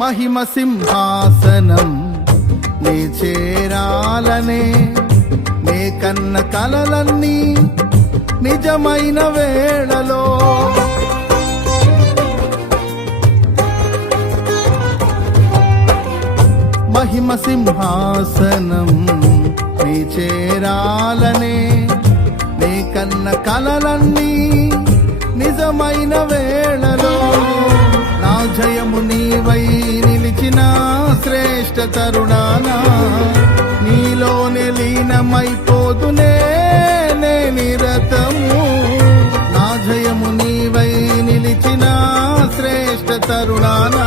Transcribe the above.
మహిమ సింహాసనం నీ చేరాలనే నే కన్న కలలన్నీ నిజమైన వేళలో మహిమ సింహాసనం నీ చేరాలనే నీ కన్న కలలన్నీ నిజమైన వేళలో నా జయము నీవై నిలిచిన శ్రేష్ఠ తరుణానా నీలోనే లీనమైపోదునే నే నిరతము నా జయము నీవై నిలిచిన శ్రేష్ఠ తరుణానా